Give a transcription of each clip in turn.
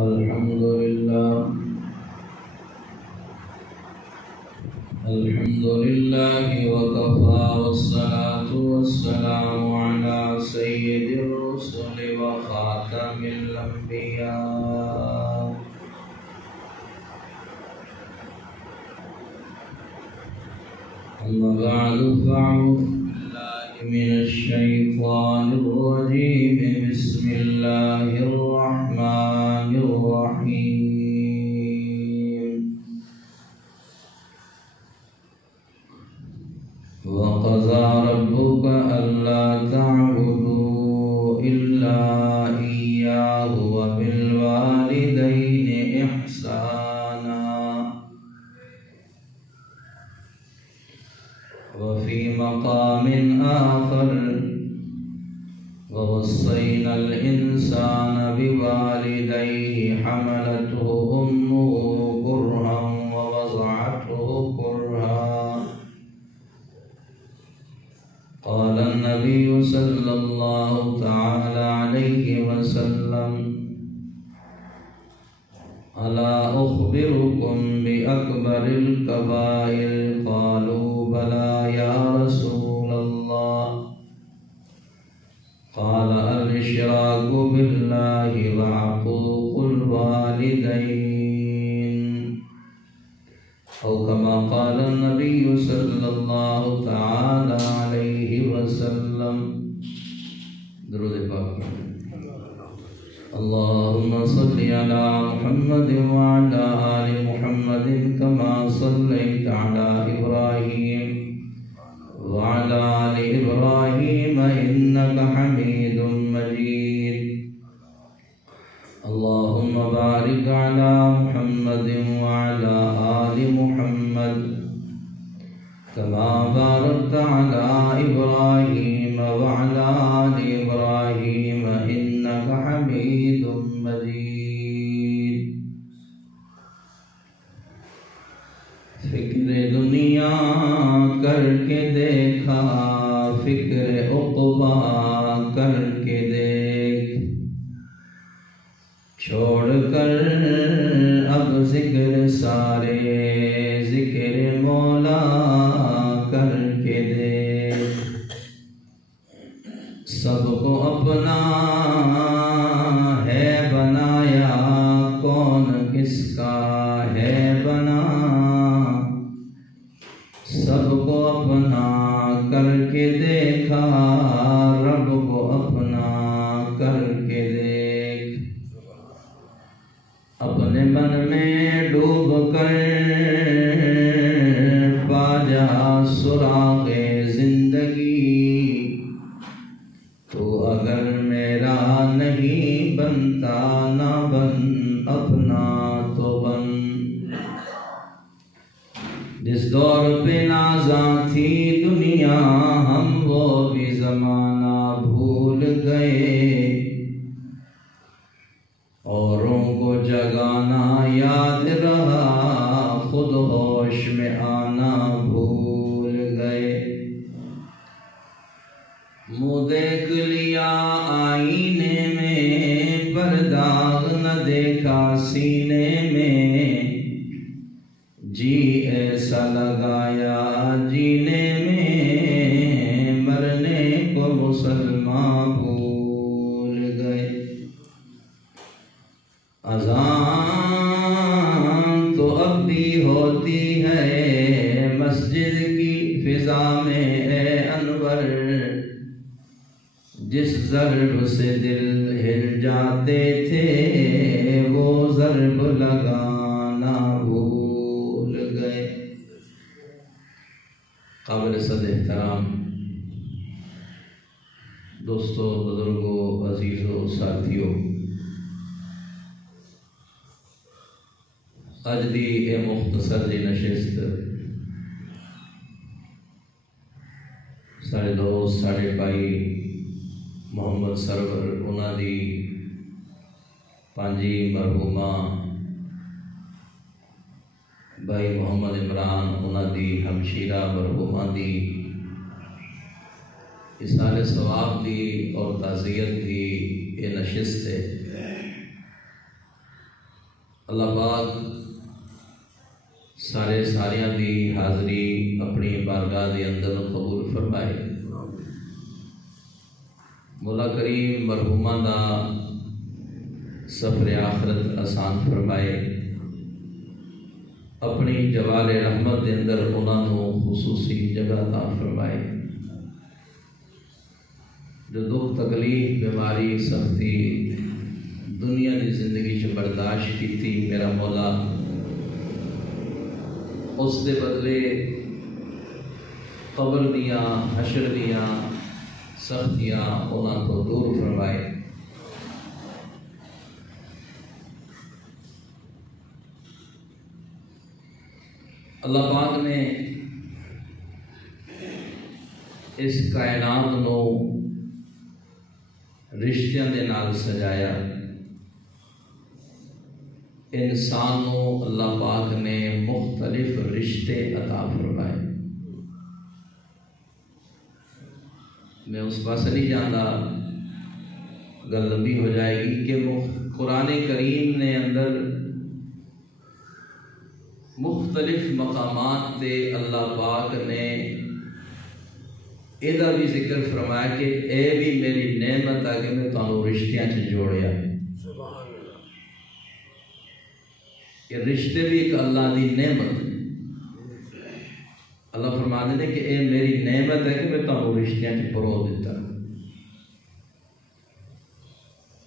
الحمد لله وكفى والصلاة والسلام على سيد الرسل وخاتم الأنبياء أما بعد فأعوذ بالله من الشيطان الرجيم بسم الله الرحمن الرحيم وقضى ربك ألا تعبدوا إلا إياه وبالوالدين إحسانا وفي مقام آخر ووصينا الإنسان بوالديه حملته أمه كرها ووضعته كرها قال النبي صلى الله تعالى عليه وسلم ألا أخبركم بأكبر الكبائر قالوا بلى يا رسول الله قال الإشراك بالله وعقوق الوالدين أو كما قال النبي صلى الله تعالى عليه وسلم درود پاک اللهم صل على محمد وعلى آل محمد كما صليت على إبراهيم وعلى آل إبراهيم إنك حميد مجيد اللهم بارك على محمد وعلى آل محمد كما باركت على إبراهيم وعلى آل إبراهيم إنك حميد مجيد فکر دنیا کر کے دیکھا فکر عقبا کر کے دیکھ چھوڑ کر اب ذکر سارے ذکر مولا کر کے دیکھ سب کو اپنا ہے بنایا کون کس کا ہے بنا سب کو اپنا کر کے دیکھا رب کو اپنا کر کے دیکھ اپنے من میں ڈوب کر پا جا سراغ زندگی تو اگر میرا نہیں بنتا نہ بن اپنا تو بن جس دور پہ نازاں تھی دنیا ہم وہ بھی زمانہ بھول گئے اوروں کو جگانا یاد رہا خود ہوش میں آنا بھول گئے منہ دیکھ لیا آئینے میں پر داغ نہ دیکھا سینے میں جی ایسا لگایا جینے میں مرنے کو مسلمان بھول گئے اذان تو اب بھی ہوتی ہے مسجد کی فضا میں اے انور جس ضرب سے دل ہل جاتے تھے وہ ضرب لگانا بھول گئے قابل صد احترام دوستو بزرگوں عزیزوں ساتھیوں اج دی اے مختصر دی نشست سارے دوست سارے بھائی محمد سرور انہاں دی پانجی مرحومہ بھائی محمد عمران انہاں دی ہمشیرہ مرحومہ دی اصحار ثواب دی اور تعزیت دی یہ نشست ہے اللہ پاک سارے ساریاں دی حاضری اپنی بارگاہ دے اندر قبول فرمائے۔ مولا کریم مرحومہ دا سفر آخرت آسان فرمائے، اپنی جوال رحمت دے اندر انہاں نوں خصوصی جگہ عطا فرمائے۔ جو دکھ تکلیف بیماری سختی دنیا کی زندگی چ برداشت کی میرا مولا اس دے بدلے قبر دیاں حشر دیاں سختیاں انہاں کو دور فرمائے۔ اللہ پاک نے اس کائنات نو رشتیاں دے نال سجایا۔ انسان نو اللہ پاک نے مختلف رشتے عطا فرمائے۔ میں اس پاس نہیں جانا، گل لمبی ہو جائے گی کہ قرآن کریم نے اندر مختلف مقامات تے اللہ پاک نے یہ بھی ذکر فرمایا کہ اے بھی میری نعمت ہے کہ میں تمہیں رشتیاں چ جوڑیا۔ یہ رشتے بھی ایک اللہ دی نعمت ہے۔ اللہ فرماتے ہیں کہ اے میری نعمت ہے کہ میں تمہیں رشتیاں چ پرو دیتا۔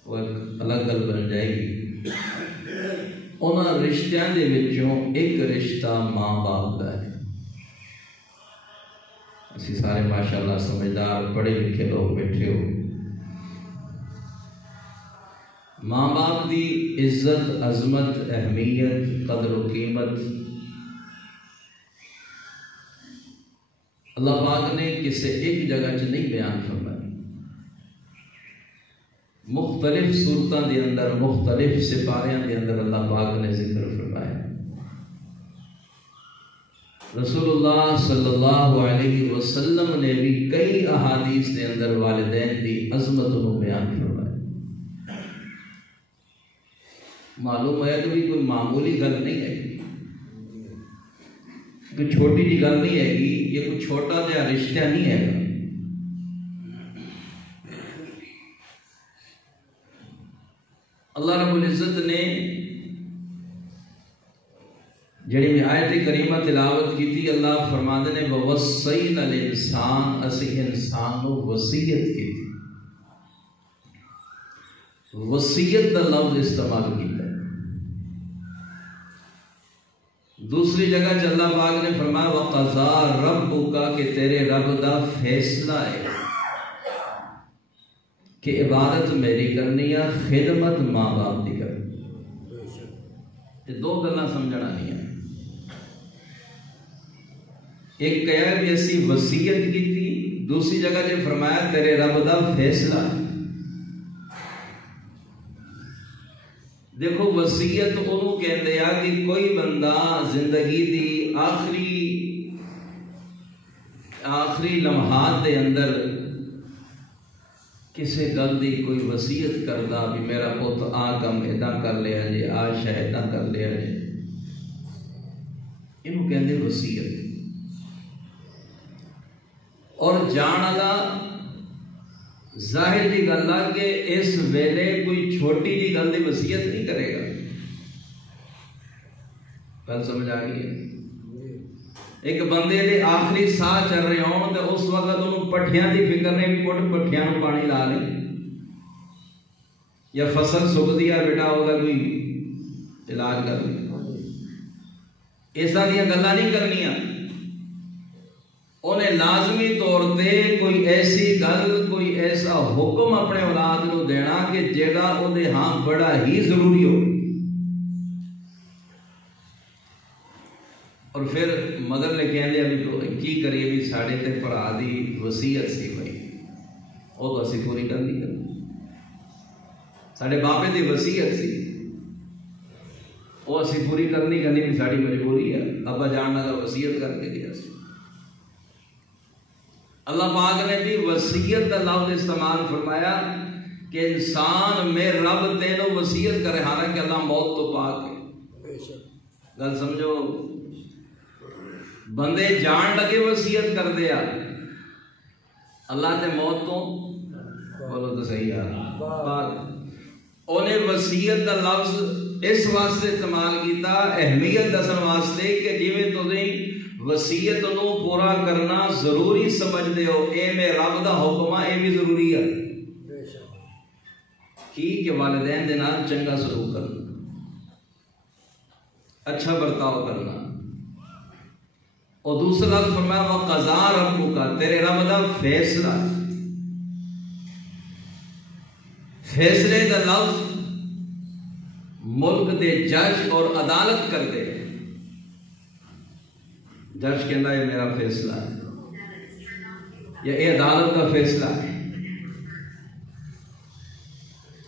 وہ ایک الگ گل بن جائے گی۔ انہاں رشتیاں دے وچوں ایک رشتہ ماں باپ کا ہے۔ اسی سارے ماشاءاللہ سمجھدار پڑھے لکھے لوگ بیٹھے ہو۔ ماں باپ دی عزت عظمت اہمیت قدر و قیمت اللہ پاک نے کسی ایک جگہ چ نہیں بیان فرمائی۔ مختلف صورتوں دے اندر مختلف سپاریاں دے اندر اللہ پاک نے ذکر فرمایا۔ رسول اللہ صلی اللہ علیہ وسلم نے بھی کئی احادیث دے اندر والدین دی عظمت کو بیان فرمایا۔ معلوم ہے کہ بھی کوئی معمولی گل نہیں ہے، کوئی چھوٹی جی گل نہیں ہے گی، یہ کوئی چھوٹا جہا رشتہ نہیں ہے گا۔ اللہ رب العزت نے جڑی میں آیت کریمہ تلاوت کی تھی، اللہ فرماتے نے وَوَصَّيْنَا الْإِنسَانَ، اسی انسان کو وصیت کی تھی۔ وصیت کا لفظ استعمال کیا ہے۔ دوسری جگہ اللہ پاک نے فرمایا وَقَضَىٰ رَبُّكَ، کہ تیرے رب دا فیصلہ ہے کہ عبادت میری کرنی ہے، خدمت ماں باپ دی کرنی۔ یہ دو گلاں سمجھنا نہیں ہے۔ ایک کہا کہ اسی وصیت کی تھی، دوسری جگہ جو فرمایا تیرے رب دا فیصلہ ہے۔ دیکھو وصیت انہوں کہتے ہیں کہ کوئی بندہ زندگی دی آخری لمحات دے اندر کسی گل دی کوئی وصیت کردا بھی میرا پوت آ کم ادا کر لیا جے، آ شے ادا کر لیا جے، انہوں کہتے وصیت۔ اور جان والا ظاہر دی گل ہے کہ اس ویلے کوئی چھوٹی جی گل دی وصیت نہیں کرے گا۔ گل سمجھ آ گئی ہے؟ ایک بندے دے آخری ساہ چل رہے ہوں تو اس وقت انہوں پٹھیاں دی فکر نہیں بھی کٹ پٹھیاں نو پانی لا لیں، یا فصل سک دیا بیٹا ہوگا کوئی علاج کر لیں، ایسا دیا گلا نہیں کرنیاں۔ انہیں لازمی طور تے کوئی ایسی گل کوئی ایسا حکم اپنے اولاد نو دینا کہ جیڑا او دے ہاں بڑا ہی ضروری ہو، اور پھر مگر لے کہندے ابھی کی کریے بھی ساڑے تے بھرا دی وصیت سی بھائی وہ تو اسی پوری کرنی ساڑے باپے دی وصیت سی وہ اسی پوری کرنی بھی ساڑی مجبوری ہے۔ ابا جان لگا وصیت کر کے گیا سی۔ اللہ پاک نے بھی وصیت کا لفظ استعمال فرمایا کہ انسان میں رب تینوں وصیت کرے، حالانکہ اللہ موت تو پاک ہے، گل سمجھو، بندے جان لگے وصیت کر دیا اللہ تے موت تو بولو تو صحیح انہیں وصیت کا لفظ اس واسطے استعمال کیتا اہمیت دسن واسطے کہ جویں تسی وصیت نو پورا کرنا ضروری سمجھتے ہو، اے میں رب دا حکم ہے، اے بھی ضروری ہے کہ والدین دے نال چنگا سلوک کرنا، اچھا برتاؤ کرنا۔ اور دوسرا لفظ فرمایا وَقَضَىٰ رَبُّكَ، تیرے رب دا فیصلہ، فیصلے دا لفظ ملک دے جج اور عدالت کر دے، جج کہنا یہ میرا فیصلہ ہے یا یہ عدالت کا فیصلہ ہے۔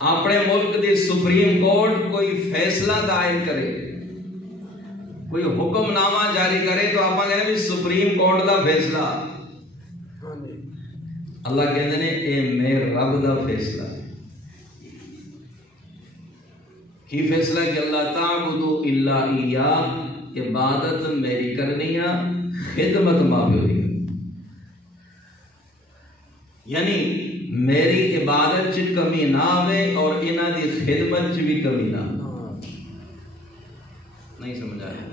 اپنے ملک دی سپریم کورٹ کوئی فیصلہ دائر کرے، کوئی حکم نامہ جاری کرے تو آپ کہتے ہیں سپریم کورٹ دا فیصلہ، اللہ کہتے ہیں اے میرے رب دا فیصلہ۔ کی فیصلہ کہ اللہ تعبدوا الا ایاہ، عبادت میری کرنی ہے، خدمت معافی ہوئی، یعنی میری عبادت چ کمی نہ آئے اور انہاں دی خدمت چ بھی کمی نہ آئے۔ نہیں سمجھ آیا؟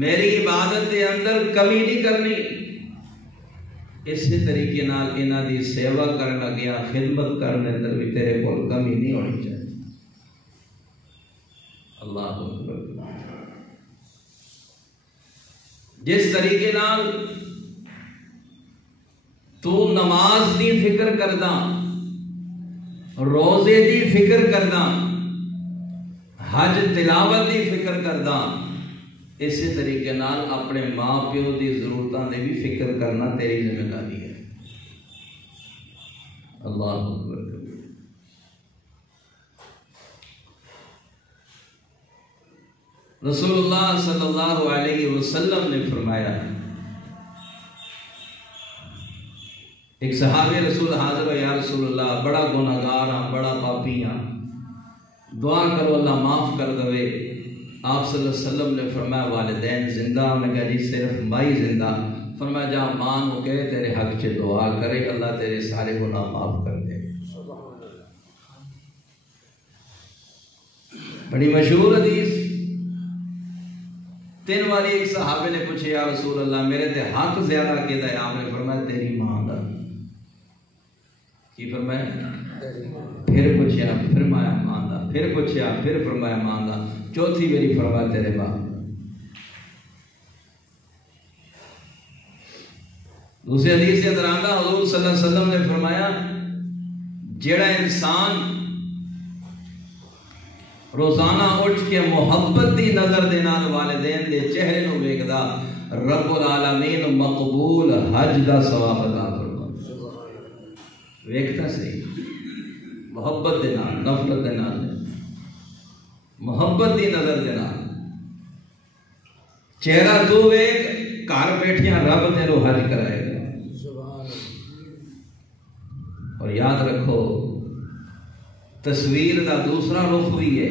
میری عبادت کے اندر کمی نہیں کرنی، اسی طریقے نال انہاں دی سیوا کرن لگیا، خدمت کرنے اندر بھی تیرے کول کمی نہیں ہونی چاہیے۔ اللہ اکبر۔ جس طریقے نال تو نماز دی فکر کردا، روزے دی فکر کردا، حج تلاوت دی فکر کردا، اسی طریقے نال اپنے ماں پیو دی ضرورتاں دی بھی فکر کرنا تیری ذمہ داری ہے۔ اللہ اکبر۔ رسول اللہ صلی اللہ علیہ وسلم نے فرمایا، ایک صحابی رسول حاضر ہو، یا رسول اللہ بڑا گناہگار ہاں، بڑا پاپی ہاں، دعا کرو اللہ معاف کر دے۔ آپ صلی اللہ علیہ وسلم نے فرمایا والدین زندہ؟ میں کہا جی صرف مائی زندہ۔ فرمایا جا ماں کو کہے تیرے حق سے دعا کرے اللہ تیرے سارے گناہ معاف کر دے۔ بڑی مشہور حدیث۔ تین باری ایک صحابے نے پوچھے یا رسول اللہ میرے تے حق زیادہ کہتا ہے؟ آپ نے فرمایا تیری ماں دا۔ کی فرمایا؟ پھر پوچھیا، فرمایا ماں دا، پھر پوچھیا، پھر فرمایا ماں دا، چوتھی میری فرمایا تیرے باپ۔ دوسری حدیث کے اندر آتا حضور صلی اللہ علیہ وسلم نے فرمایا جیڑا انسان روزانہ اٹھ کے محبت دی نظر دے نال والدین دے چہرے نو ویکھدا، رب العالمین مقبول حج دا ثواب عطا فرماتا۔ ویکھتا صحیح، محبت دے نال، نفرت دے نال، محبت دی نظر دے نال چہرہ تو ویکھ، گھر بیٹھیاں رب تینو حج کرائے گا۔ اور یاد رکھو تصویر دا دوسرا رخ بھی ہے،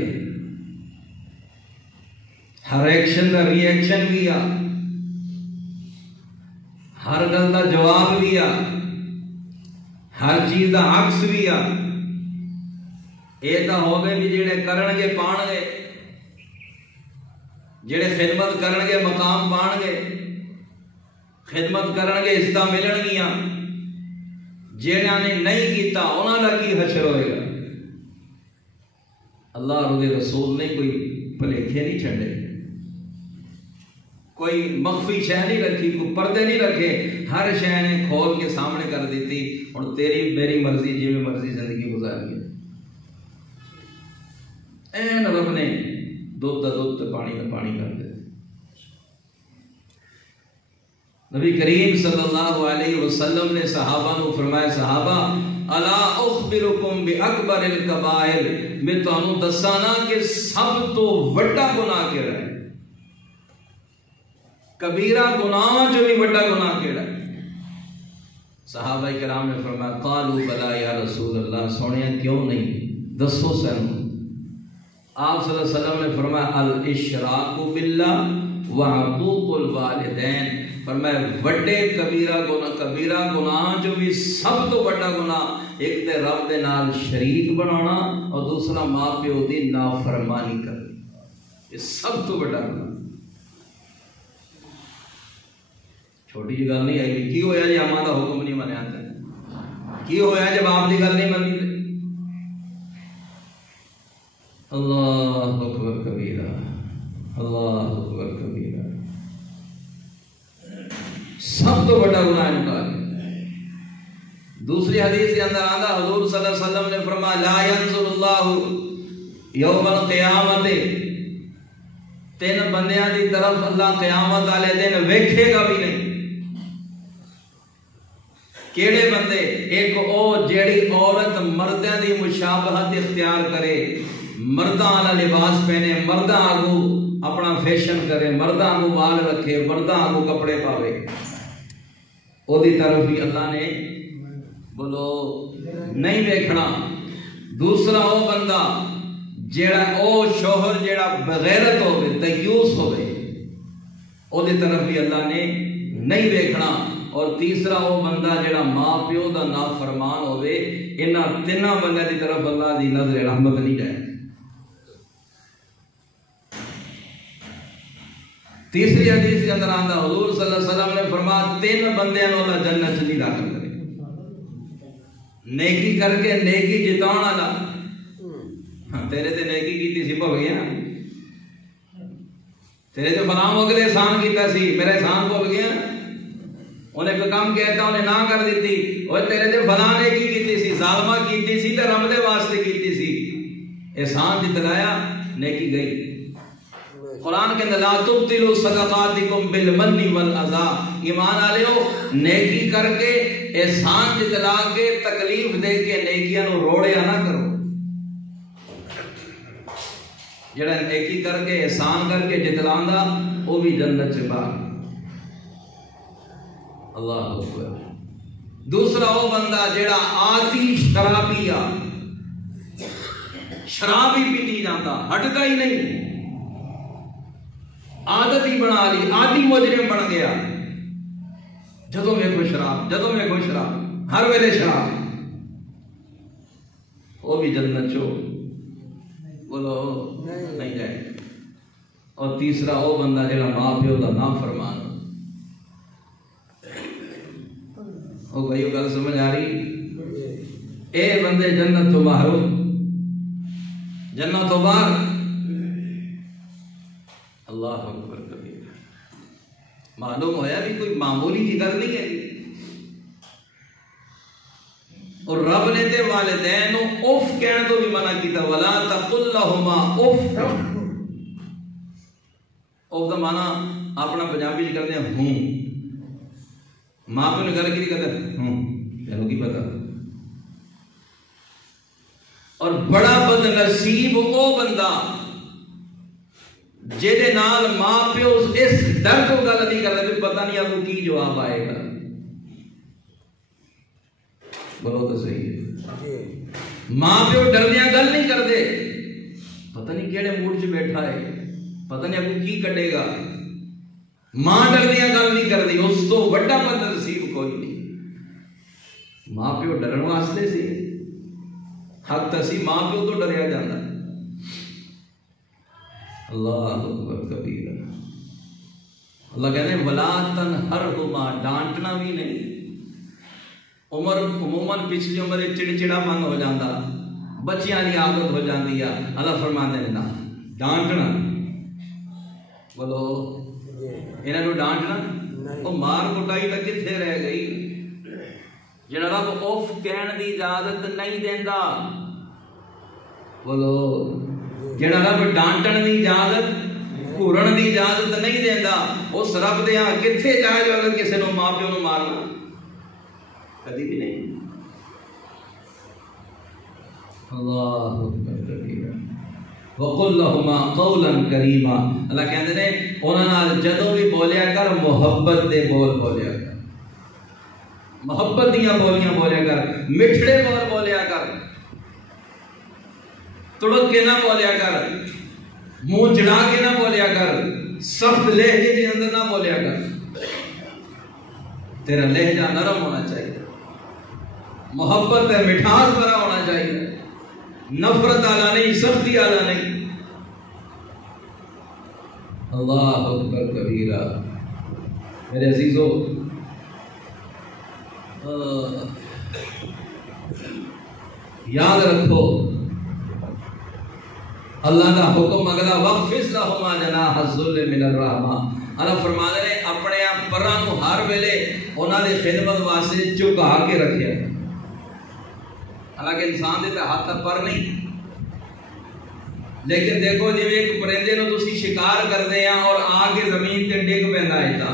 ہر ایکشن دا ری ایکشن بھی آ، ہر گل دا جواب بھی آ، ہر چیز دا عکس بھی آ۔ یہ تو ہوگے بھی جڑے کرن گے پان گے، جڑے خدمت کرن گے مقام پان گے، خدمت کرن گے عزت ملن گیاں، جڑیاں نے نہیں کیتا انہاں دا کی حشر ہوئے گا۔ اللہ اور رسول نے کوئی بھلیکھے نہیں چھڑے، کوئی مخفی شے نہیں رکھی، کوئی پردے نہیں رکھے، ہر شے نے کھول کے سامنے کر دیتی۔ اور تیری میری مرضی جی میں مرضی زندگی گزاری ہے۔ این رب نے دودھ دا دودھ پانی دا پانی کر دے۔ نبی کریم صلی اللہ علیہ وسلم نے صحابہ نو فرمایا صحابہ الا اخبرکم باکبر الکبائر، میں تانوں دسانا کہ سب تو بڑا گناہ کیڑا ہے، کبیرہ گناہ جو بھی بڑا گناہ کیڑا ہے؟ صحابہ کرام نے فرمایا قالوا بلا یا رسول اللہ، سونیا کیوں نہیں، دسو سانوں۔ آپ صلی اللہ علیہ وسلم نے فرمایا الاشراک باللہ وعقوق الوالدین، فرمایا وڈے کبیرہ گناہ جو بھی سب تو بڑا گناہ ایک تے رب دے نال شریک بنانا اور دوسرا ماں پیو دی نافرمانی کرنا، یہ سب تو بڑا گناہ۔ چھوٹی جی گل نہیں آئی کی ہویا جی اماں دا حکم نہیں منیا تے کی ہویا جب آپ دی گل نہیں منی تے اللہ اکبر کبیرہ، اللہ اکبر کبیرہ، سب تو بڑا گناہ انکار۔ دوسری حدیث کے اندر آتا حضور صلی اللہ علیہ وسلم نے فرمایا لا ينظر اللہ یوم القیامت، تین بندیاں دی طرف اللہ قیامت والے دن ویکھے گا بھی نہیں۔ کیڑے بندے؟ ایک او جیڑی عورت مرداں دی مشابہت اختیار کرے، مرداں والا لباس پہنے، مرداں آگو اپنا فیشن کرے، مرداں آگو بال رکھے، مرداں آگو کپڑے پاوے، او دی طرف بھی اللہ نے بولو نہیں دیکھنا۔ دوسرا او بندہ جیڑا او شوہر جیڑا بغیرت ہوئے، دیوس ہوئے، او دی طرف بھی اللہ نے نہیں دیکھنا۔ اور تیسرا او بندہ جیڑا ماں پیو دا نافرمان ہوئے، انہاں تیناں بندے دی طرف اللہ دی نظر رحمت نہیں جائے۔ تیسری حدیث کے اندر آندا حضور صلی اللہ علیہ وسلم نے فرمایا تین بندیاں نوں اللہ جنت چ نہیں داخل کرے، نیکی کر کے نیکی جتاؤن والا، تیرے تے نیکی کیتی سی بھول گیا، تیرے تے فلاں وقت احسان کیتا سی میرا احسان بھول گیا، انہیں کوئی کام کہتا انہیں نہ کر دیتی، اور تیرے تے فلاں نیکی کیتی سی، ظالمہ کیتی سی تے رب دے واسطے کیتی سی، احسان جتلایا نیکی گئی۔ قرآن کے اندر لا تبطلوا صدقاتکم بالمن والعذاب، ایمان والےو نیکی کر کے احسان جتلا کے تکلیف دے کے نیکیاں نو روڑیا نہ کرو۔ جڑا نیکی کر کے احسان کر کے جتلاندا وہ بھی جنت چ باہر۔ اللہ اکبر۔ دوسرا وہ بندہ جڑا عادی شرابی آ، شراب ہی پیتی جاتا، ہٹتا ہی نہیں، عادت ہی بنا لی، عادی مجرم بن گیا، جدوں ویکھو شراب، جدوں ویکھو شراب، ہر ویلے شراب، وہ بھی جنت چو بولو نہیں جائے۔ اور تیسرا وہ بندہ جڑا ماں پیو دا نافرمان، او بھائیو گل سمجھ آ رہی؟ اے بندے جنت تو محروم، جنت تو باہر۔ اللہ اکبر کبیر۔ معلوم ہویا بھی کوئی معمولی کی گل نہیں ہے۔ اور رب نے تے والدین اف کہنے تو بھی منع کیتا، ولا تقل لهما اف۔ اف کا معنی اپنا پنجابی میں کرتے ہیں ہوں، ماں پیو نے گھر کی کہتے ہیں ہوں، چلو کی پتا۔ اور بڑا بد نصیب وہ بندہ جہدے نال ماں پیو اس ڈر تو گل نہیں کرتے بھی پتہ نہیں آپ کو کی جواب آئے گا۔ بولو تو صحیح ہے، ماں پیو ڈردیاں گل نہیں کرتے، پتہ نہیں کیڑے موڈ چ بیٹھا ہے، پتہ نہیں آپ کو کی کٹے گا۔ ماں ڈردیاں گل نہیں کرتی، اس تو بڑا بد نصیب کوئی نہیں۔ ماں پیو ڈرن واسطے سی، حق تسی ماں پیو تو ڈریا جاتا۔ اللہ اکبر کبیر۔ اللہ کہتے ہیں ولا تنہرہما، ڈانٹنا بھی نہیں۔ عمر عموماً پچھلی عمر چڑچڑا پن ہو جاتا، بچیاں کی عادت ہو جاتی ہے، اللہ فرماتے ہیں نہ ڈانٹنا۔ بولو انہاں نوں ڈانٹنا، وہ مار کٹائی تک کتنے رہ گئی؟ جڑا رب اوف کہن دی اجازت نہیں دیندا، بولو جڑا رب ڈانٹن دی اجازت، گھورن دی اجازت نہیں دیندا، اس رب دے ہاں کتنے جائز جو اگر کسی نو ماں پیو نو مارنا؟ کبھی بھی نہیں۔ اللہ اکبر کبیرہ۔ وَقُلْ لَهُمَا قَوْلًا كَرِيمًا، اللہ کہندے نے انہاں نال جدوں بھی بولیا کر محبت دے بول بولیا کر، محبت دیاں بولیاں بولیا کر، مٹھڑے بول بولیا کر، تڑک کے نہ بولیا کر، منہ چڑھا کے نہ بولیا کر، سخت لہجے کے اندر نہ بولیا کر، تیرا لہجہ نرم ہونا چاہیے، محبت ہے مٹھاس بھرا ہونا چاہیے، نفرت آلا نہیں، سختی آلا نہیں۔ اللہ اکبر کبیرہ۔ میرے عزیزو، یاد رکھو اللہ کا حکم اگلا وَخْفِضْ لَهُمَا جَنَاحَ الذُّلِّ مِنَ الرَّحْمَةِ، اللہ فرمانے نے اپنے آپ پراں کو ہر ویلے انہاں دی خدمت واسطے جھکا کے رکھیا، حالانکہ انسان دے تے ہاتھ پر نہیں، لیکن دیکھو جی ایک پرندے نو تسی شکار کردے ہیں اور آ کے زمین تے ڈگ پیندا ہے تا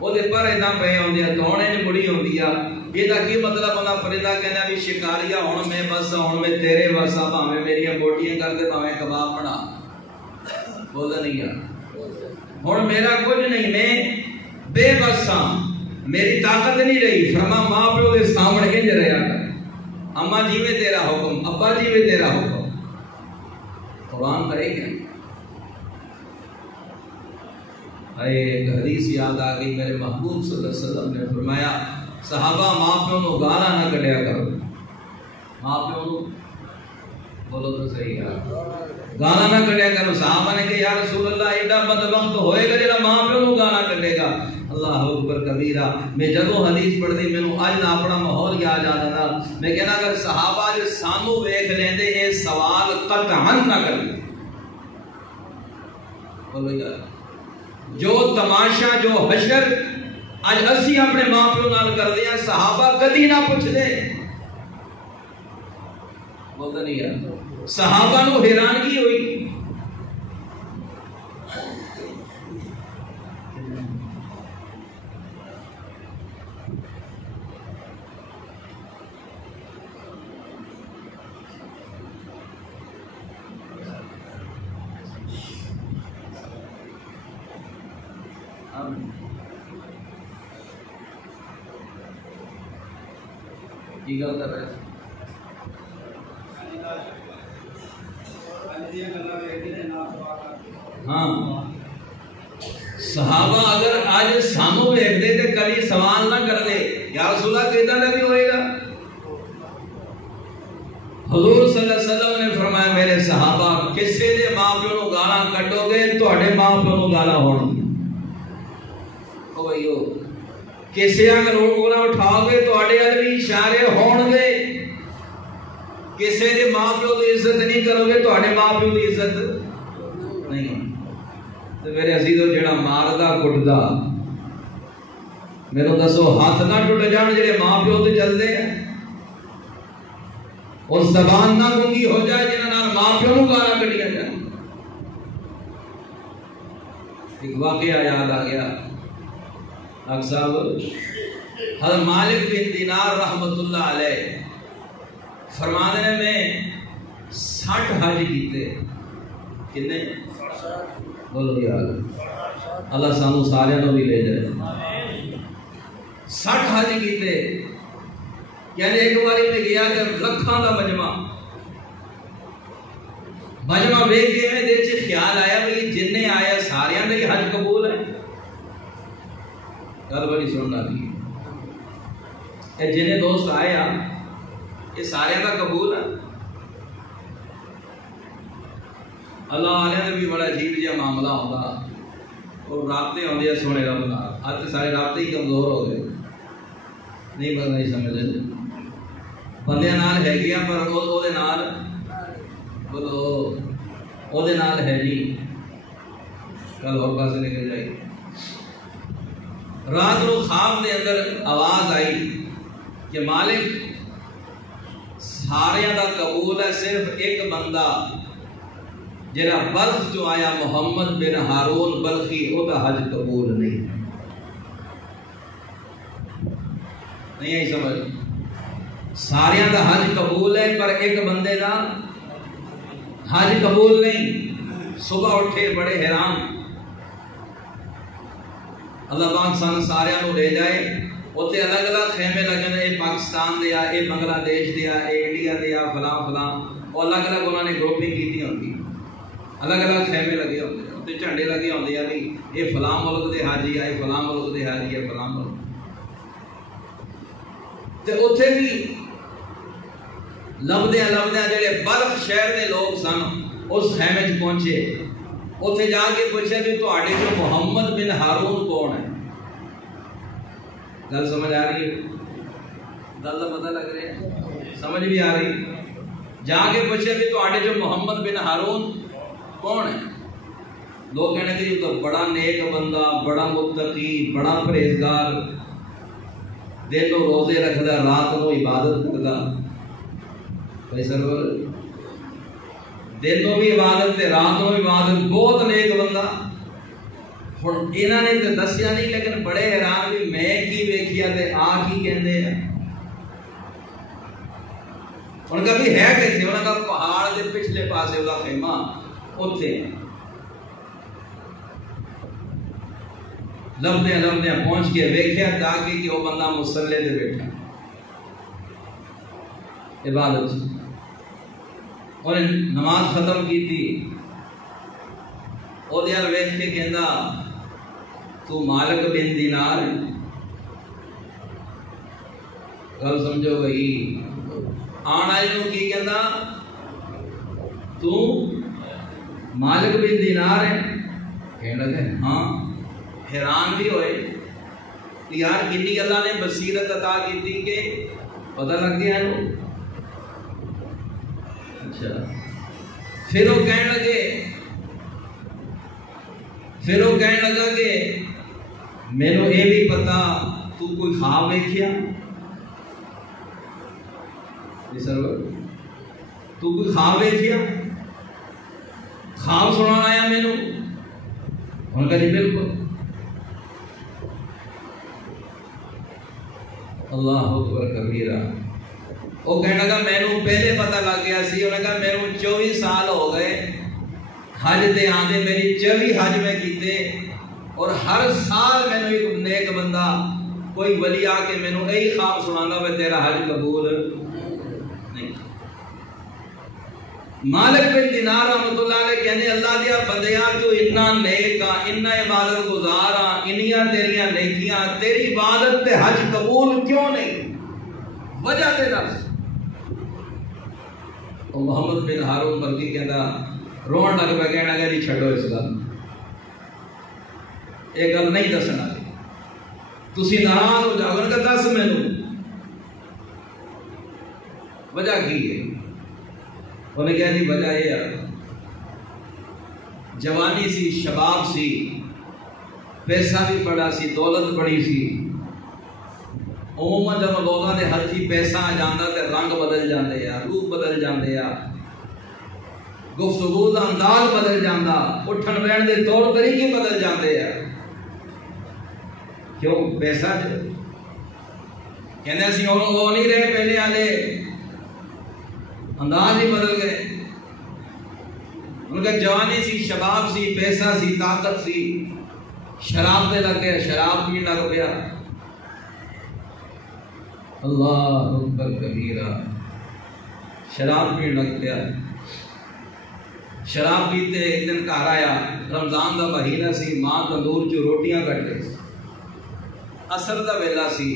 وہ دے پر اتنا پے ہوندے ہیں، دوڑے نہیں مڑی ہوندی ہے، یہ دا کی مطلب ہونا؟ پرندہ کہنا بھی شکاریا ہن میں بس ہن میں تیرے واسا، بھاویں میریاں بوٹیاں کر دے، بھاویں کباب بنا، بولدا نہیں ہے ہن میرا کچھ نہیں، میں بے بس ہاں، میری طاقت نہیں رہی۔ فرما ماں پیو دے سامنے انج رہیا کر، اماں جی میں تیرا حکم، ابا جی میں تیرا حکم۔ قرآن کرے گا۔ ایک حدیث یاد آ گئی، میرے محبوب صلی اللہ علیہ وسلم نے فرمایا صحابہ ماں پیو نو گالا نہ کڈیا کرو، ماں پیو نو بولو تو صحیح ہے، گالا نہ کڈیا کرو۔ صحابہ نے کہ یا رسول اللہ ایڈا بد وقت ہوئے گا جڑا ماں پیو نو گالا کڈے گا؟ اللہ اکبر کبیرہ۔ میں جدوں حدیث پڑھدی مینوں اج دا اپنا ماحول یاد آ جاتا، میں کہنا اگر صحابہ جو سانو ویکھ لیندے اے سوال قطعاً نہ کردے، بولو یار جو تماشا جو حشر اج اسی اپنے ماں پیو نال کردے ہیں، صحابہ کدی نہ پوچھدے، بولدا نہیں یار، صحابہ نو حیرانگی ہوئی۔ کی گل کر رہے ہاں صحابہ اگر آج سانو ویکھ دے تے کبھی سوال نہ کر دے یا رسول اللہ کیدا دا بھی ہوئے گا؟ حضور صلی اللہ علیہ وسلم نے فرمایا میرے صحابہ کسے دے ماں پیو نو گالاں کڈو گے تواڈے ماں پیو نو گالاں ہون گی، او بھائیو کسے اگر انگلاں اٹھاؤ گے تواڈے ال بھی اشارے ہون گے، کسے دے ماں پیو دی عزت نہیں کرو گے تواڈے ماں پیو دی عزت نہیں ہونی۔ تے میرے عزیزو جڑا ماردا کٹدا میرے دسو ہاتھ نہ ٹوٹ جان جڑے ماں پیو تے چلدے ہیں، اور زبان نہ گنگی ہو جائے جنہاں نال ماں پیو نو گالاں کڈیاں جان۔ ایک واقعہ یاد آ گیا، ڈاکٹر صاحب حضرت مالک بن دینار رحمت اللہ علیہ فرمانے میں 60 حج کیتے، کتنے؟ بولو یار اللہ سانو سارے نو بھی لے جائے۔ 60 حج کیتے، یعنی ایک باری میں گیا کہ لکھاں دا مجمع ویکھ کے میں دل چ خیال آیا بھئی جننے آیا ساریاں دا ہی حج قبول ہے؟ گل بڑی سننا بھی اے جنہیں دوست آیا یہ سارے کا قبول ہے؟ اللہ والے نے بھی بڑا عجیب جہا معاملہ ہوتا، اور رابطے ہوندے سونے رب نال، اب تو سارے رابطے ہی کمزور ہو گئے، نہیں بندہ نہیں سمجھتے بندیاں نال ہے گیا پر او دے نال بولو او دے نال ہے نہیں، کل اور پاسے نکل جائے۔ رات کو خواب دے اندر آواز آئی کہ مالک سارے دا قبول ہے، صرف ایک بندہ جڑا بلخ جو آیا محمد بن ہارون بلخی او دا حج قبول نہیں آئی سمجھ، سارے دا حج قبول ہے پر ایک بندے دا حج قبول نہیں۔ صبح اٹھے بڑے حیران، اللہ پاک سان سارے نو لے جائے، اتنے الگ الگ خیمے لگے نے، یہ پاکستان دیا، یہ بنگلہ دیش دیا، یہ انڈیا دیا، فلاں فلاں، اور الگ الگ انہوں نے گروپنگ کی ہوتی۔ الگ الگ خیمے لگے ہوتے ہیں، اتنے جھنڈے لگے ہوتے ہیں بھی یہ فلاں ملک دے حاجی آئے، فلاں ملک دے حاجی ہے، فلاں ملک تے اتنے بھی لبدیاں جڑے بلخ شہر دے لوگ سن اس خیمے چ پہنچے، اتنے جا کے پوچھا بھی تواڈے جو محمد بن ہارون کون ہے؟ گل سمجھ آ رہی ہے؟ گل کا پتہ لگ رہا ہے؟ سمجھ بھی آ رہی؟ جا کے پوچھا بھی تواڈے جو محمد بن ہارون کون ہے؟ لوگ کہنے کہ یہ تو بڑا نیک بندہ، بڑا متقی، بڑا پرہیزگار، دن نو روزے رکھدا، رات نو عبادت کردا۔ بھائی سرور دن نو بھی عبادت تے رات نو عبادت، بہت نیک بندہ۔ ہن انہاں نے تے دسیا نہیں، لیکن بڑے حیران بھی میں کی ویکھیا تے آ کی کہندے ہیں۔ انہاں کا بھی ہے کتنے؟ انہاں کا پہاڑ دے پچھلے پاسے دا خیمہ اتنے لبدے پہنچ کے ویکھیا تاکہ کہ وہ بندہ مصلی تے بیٹھا عبادت، انہیں نماز ختم کی تھی، وہ دیال ویکھ کے کہندا تو مالک بن دینار ہے؟ گل سمجھو بھائی، آن آئی نو کی کہندا تو مالک بن دینار ہے؟ کہنے لگے ہاں، حیران بھی ہوئے یار کنی اللہ نے بصیرت عطا کی تھی کہ پتہ لگ گیا ہے۔ اچھا پھر وہ کہنے لگا کہ مینوں یہ بھی پتا تو کوئی خواب ویکھیا؟ تو کوئی خواب ویکھیا؟ خواب سنانا آیا مینوں؟ انہوں نے کہا جی بالکل۔ اللہ اکبر کبیرہ۔ وہ کہنے لگا مینوں پہلے پتہ لگ گیا سی۔ انہوں نے کہا مینوں 24 سال ہو گئے حج تے آندے، میری 24 حج میں کیتے، اور ہر سال مینوں ایک نیک بندہ کوئی ولی آ کے مینوں یہی خواب سنانا وے تیرا حج قبول نہیں۔ مالک بن دینار رحمۃ اللہ علیہ کہنے اللہ دیا بندیاں تو اتنا نیک آ، اتنا عبادت گزار آ، انیاں تیریاں نیکیاں، تیری عبادت تے حج قبول کیوں نہیں؟ وجہ تے دس۔ محمد بن ہارون بلکی کہندا رون لگ پہ، کہنا کہ جی چھڈو اس گل، یہ گل نہیں دسنا، تسی ناراض ہو جاؤ گے، دس مینوں وجہ کی ہے؟ انہوں نے کہا جی وجہ یہ ہے جوانی سی، شباب سی، پیسہ بھی بڑا سی، دولت بڑی سی۔ عموماً جب لوگوں نے ہاتھی پیسہ آ جاتا تے رنگ بدل جاندے آ، روپ بدل جاندے آ، گفتگو دا انداز بدل جاندہ، اٹھن بیٹھن دے طور طریقے بدل جاندے آ۔ کیوں؟ پیسہ جو کہنے اسی وہ نہیں رہے پہلے والے، انداز ہی بدل گئے۔ ان کا جوانی سی، شباب سی، پیسہ سی، طاقت سی، شراب دے لگ گئے، شراب پین لگ گیا۔ اللہ اکبر کبیرہ، شراب پین لگ گیا۔ شراب پیتے ایک دن گھر آیا، رمضان دا مہینہ سی، ماں تندور چ روٹیاں کٹ رہی، عصر دا ویلا سی،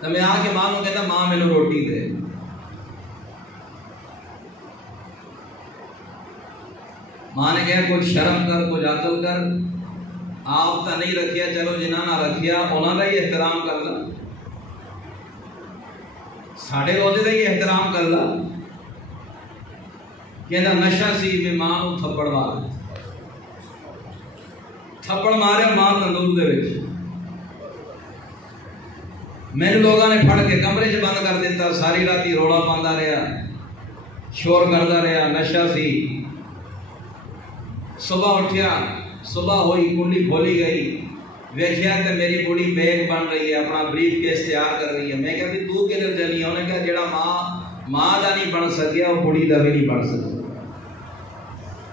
تو میں آ کے ماں کو کہتا ماں مینوں روٹی دے۔ ماں نے کہا کچھ شرم کر، کچھ عقل کر، آپ تو نہیں رکھیا، چلو جنہاں نہ رکھیا انہاں دا ہی احترام کر لا، ساڑھے روزے دا ہی احترام کر لا۔ کہنا نشہ سی بھی ماں کو تھپڑ مارے، تھپڑ مارے ماں تندور دے وچ۔ میرے لوگوں نے پھڑ کے کمرے چ بند کر دیتا، ساری راتی روڑا پاندا رہا، شور کردا رہا، نشہ سی۔ صبح اٹھیا، صبح ہوئی، کنڈی کھولی گئی، ویکھیا تے میری بڑی بیگ بن رہی ہے، اپنا بریف کیس تیار کر رہی ہے۔ میں کہا بھی تو کدھر چلی؟ انہوں نے کہا جڑا ماں دا نہیں بن سکیا وہ بڑی دا بھی نہیں بن سکیا۔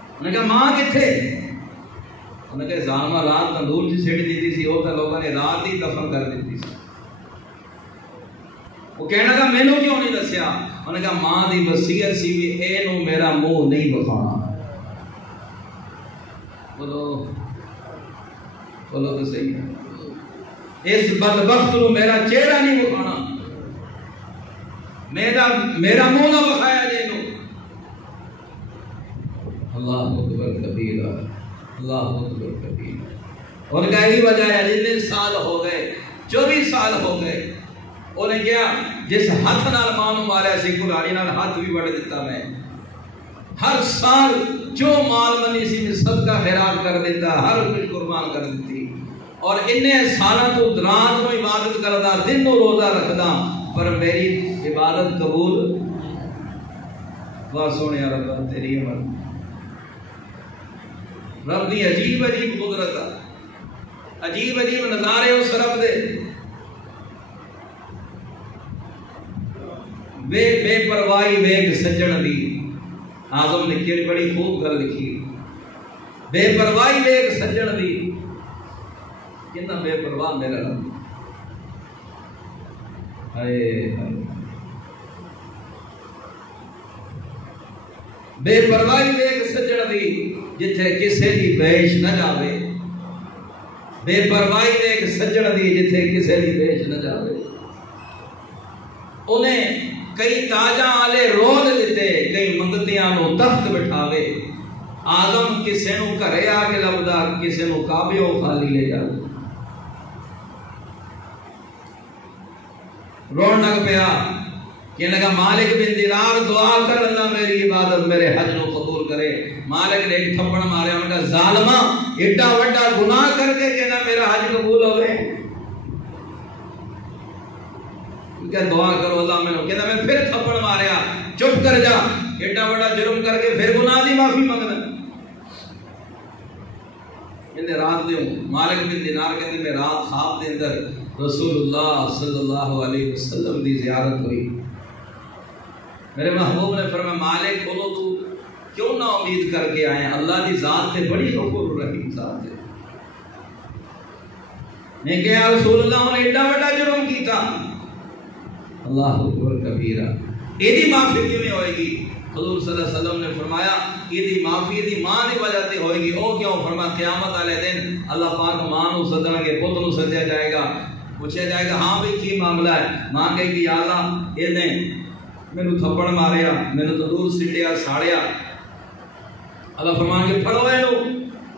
انہوں نے کہا ماں کتھے؟ انہوں نے کہا ظالمہ رات تندور چ سٹ دیتی سی، وہ تو لوگوں نے رات ہی دفن کر دیتی سی۔ وہ کہنے لگا مینوں کیوں نہیں دسیا؟ انہوں نے کہا ماں دی وصیت سی بھی اے نو میرا منہ نہیں بخانا۔ بولو بولو تو صحیح ہے. اس بدبخت کو میرا چہرہ نہیں بکھانا, میرا منہ نہ بکھایا جائے. اللہ اکبر کبیرہ, اللہ اکبر کبیرہ. ان کا یہی وجہ ہے جتنے سال ہو گئے, 24 سال ہو گئے, انہیں کیا جس ہاتھ نال ماں ماریا سی قرآن نال ہاتھ بھی وڈ دیتا میں. ہر سال جو مال منی سی میں صدقہ خیرات کر دیتا, ہر کچھ قربان کر دیتی. اور انہیں سالاں تو رات کو عبادت کردا, دن کو روزہ رکھدا, پر میری عبادت قبول. واہ سونے رب تیری عمر, رب دی عجیب عجیب قدرت, عجیب عجیب نظارے اس رب دے. بے پرواہی ویگ سجن دی, آزم نے کیڑی بڑی خوب گل لکھی. بے پرواہی ویگ سجن دی, کتنا بے پرواہ میرا رب. بے پرواہی ویگ سجن دی, جتھے کسے دی بیش نہ جاوے. بے پرواہی ویگ سجن دی, جتھے کسے دی بیش نہ جاوے. انہیں کئی تاجاں والے رول دیتے, کئی منگتیاں نو تخت بٹھاوے. آدم کسے نو گھرے آ کے لبدا, کسے نو کعبے خالی لے جاوے. رون لگ پیا کہ لگا مالک بن دینار دعا کر اللہ میری عبادت میرے حج نو قبول کرے. مالک نے ایک تھپڑ ماریا, ان کا ظالمہ ایڈا وڈا گناہ کر کے کہنا میرا حج قبول ہوئے. کہ دعا کرو اللہ میں نو, کہنا میں پھر تھپڑ ماریا, چپ کر جا, ایڈا وڈا جرم کر کے پھر گناہ دی معافی منگنا. انہیں رات دے مالک بن دینار کہتے میں رات خواب دے اندر رسول اللہ صلی اللہ علیہ وسلم دی زیارت ہوئی. میرے محبوب نے فرمایا مالک بولو تو کیوں نہ امید کر کے آئے, اللہ دی ذات سے بڑی غفور رحیم ذات ہے. نے کہا رسول اللہ نے ایڈا بڑا جرم کیتا, اللہ اکبر کبیرہ, ایدی معافی کیوں نہیں ہوئے گی؟ حضور صلی اللہ علیہ وسلم نے فرمایا ایدی معافی دی ماں دی وجہ سے ہوئے گی. او کیوں؟ فرمایا قیامت والے دن اللہ پاک ماں نو سدن گے, پتر نو سدیا جائے گا, پوچھا جائے گا ہاں بھئی کی معاملہ ہے. ماں کہے گی یا اللہ یہ نے میرے تھپڑ ماریا, میرے تو دور سٹیا ساڑیا. اللہ فرمان کے پھڑو اینو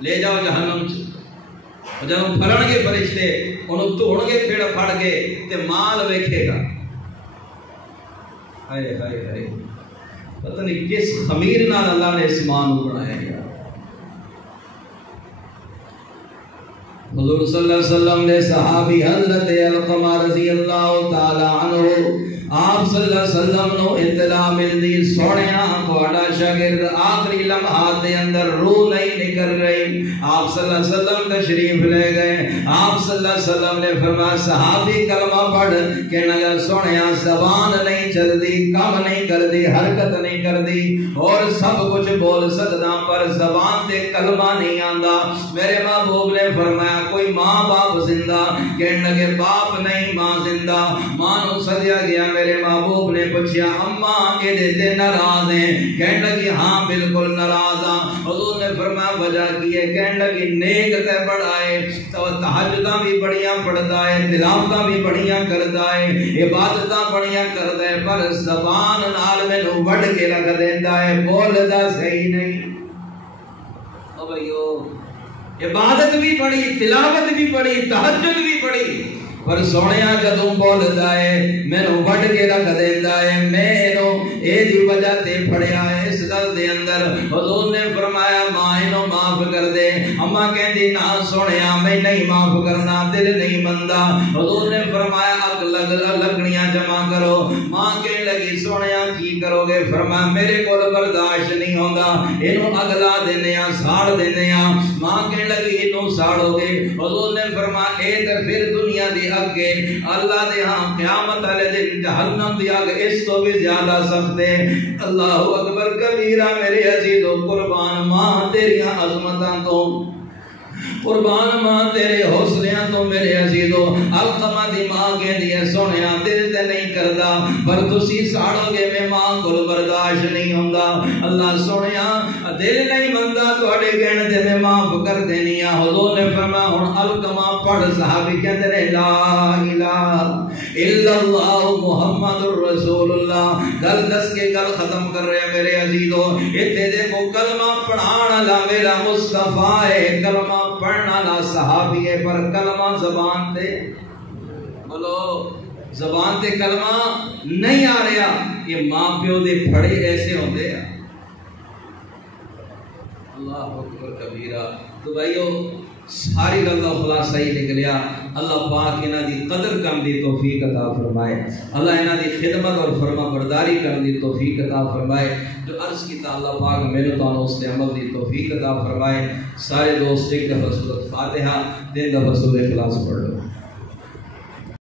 لے جاؤ جہنم چ. جب پھڑن گے فرشتے انہوں توڑ گے پھڑ پھڑ کے تے مال ویکھے گا. ہائے ہائے ہائے, پتہ نہیں کس خمیر نال اللہ نے اس ماں کو بنایا گیا. حضور صلی اللہ علیہ وسلم نے صحابی حضرت علقمہ رضی اللہ تعالی عنہ آپ صلی اللہ علیہ وسلم نو اطلاع ملدی سونیا تھوڑا شاگرد آخری لمحات دے اندر روح نہیں نکل رہی. آپ صلی اللہ علیہ وسلم تشریف لے گئے. آپ صلی اللہ علیہ وسلم نے فرمایا صحابی کلمہ پڑھ, کہنے لگا سونیا زبان نہیں چلدی, کم نہیں کردی, حرکت نہیں کردی, اور سب کچھ بول سکدا پر زبان تے کلمہ نہیں آندا. میرے محبوب نے فرمایا کوئی ماں باپ زندہ؟ کہنے لگے باپ نہیں ماں زندہ. ماں نو سدیا گیا. میرے محبوب نے پوچھا اماں ایدے تے ناراض ہیں؟ کہنے لگی ہاں بالکل ناراض ہاں. حضور نے فرمایا وجہ کی ہے؟ کہنے لگی نیک تے بڑا ہے, تو تہجداں بھی بڑیاں پڑھتا ہے, تلاوتاں بھی بڑیاں کرتا ہے, عبادتاں بڑیاں کرتا ہے, پر زبان نال مینوں وڈ کے رکھ دیندا ہے, بولدا صحیح نہیں. او بھائیو عبادت بھی پڑھی, تلاوت بھی پڑھی, تہجد بھی پڑھی, پر سونیا جدوں بولدا ہے مینوں وڈ کے رکھ دیندا ہے. مینوں اے دی وجہ تے پڑھیا ہے اس گل دے اندر. حضور نے فرمایا ماں اینوں معاف کر دے. اماں کہندی نہ سونیا میں نہیں معاف کرنا, دل نہیں مندا. حضور نے فرمایا اگ لکڑیاں جمع کرو. ماں کہنے لگی سونیا کی کرو گے؟ فرمایا میرے کول برداشت نہیں ہوندا, اینوں اگ لا دینے آ, ساڑ دینے آ. ماں کہنے لگی اینوں ساڑو گے؟ حضور نے فرمایا اے تے پھر دنیا دی اگے اللہ دے ہاں قیامت والے دن جہنم دی اگ اس تو بھی زیادہ سخت ہے. اللہ اکبر کبیرہ. میرے عزیزو قربان ماں تیریاں عظمتاں تو, قربان ماں تیرے حوصلیاں تو. میرے عزیزو علقمہ دی ماں کہندی ہے سونیا دل تے نہیں کردا, پر تسی ساڑو گے میں ماں کول برداشت نہیں ہوندا. اللہ سونیا دل نہیں مندا تواڈے کہنے تے میں معاف کر دینی ہاں. حضور نے فرمایا ہن الکما پڑھ. صحابی کہندے نے لا الہ الا اللہ محمد رسول اللہ. گل دس کے گل ختم کر رہے ہیں میرے عزیزو. ایتھے دیکھو کلمہ پڑھان والا میرا مصطفیٰ ہے, کلمہ پڑھن والا صحابی ہے, پر کلمہ زبان تے بولو زبان تے کلمہ نہیں آ رہا. یہ ماں پیو دے پھڑے ایسے ہوندے ہیں. اللہ اکبر کبیرہ. تو بھائیو ساری گل کا خلاصہ ہی نکلیا. اللہ پاک انہاں دی قدر کرن دی توفیق عطا فرمائے. اللہ انہاں دی خدمت اور فرما برداری کرن دی توفیق عطا فرمائے. جو عرض کیتا اللہ پاک میرے تو اس تے عمل دی توفیق عطا فرمائے. سارے دوست ایک دفعہ سورۃ فاتحہ, 3 دفعہ سورۃ اخلاص پڑھ لو.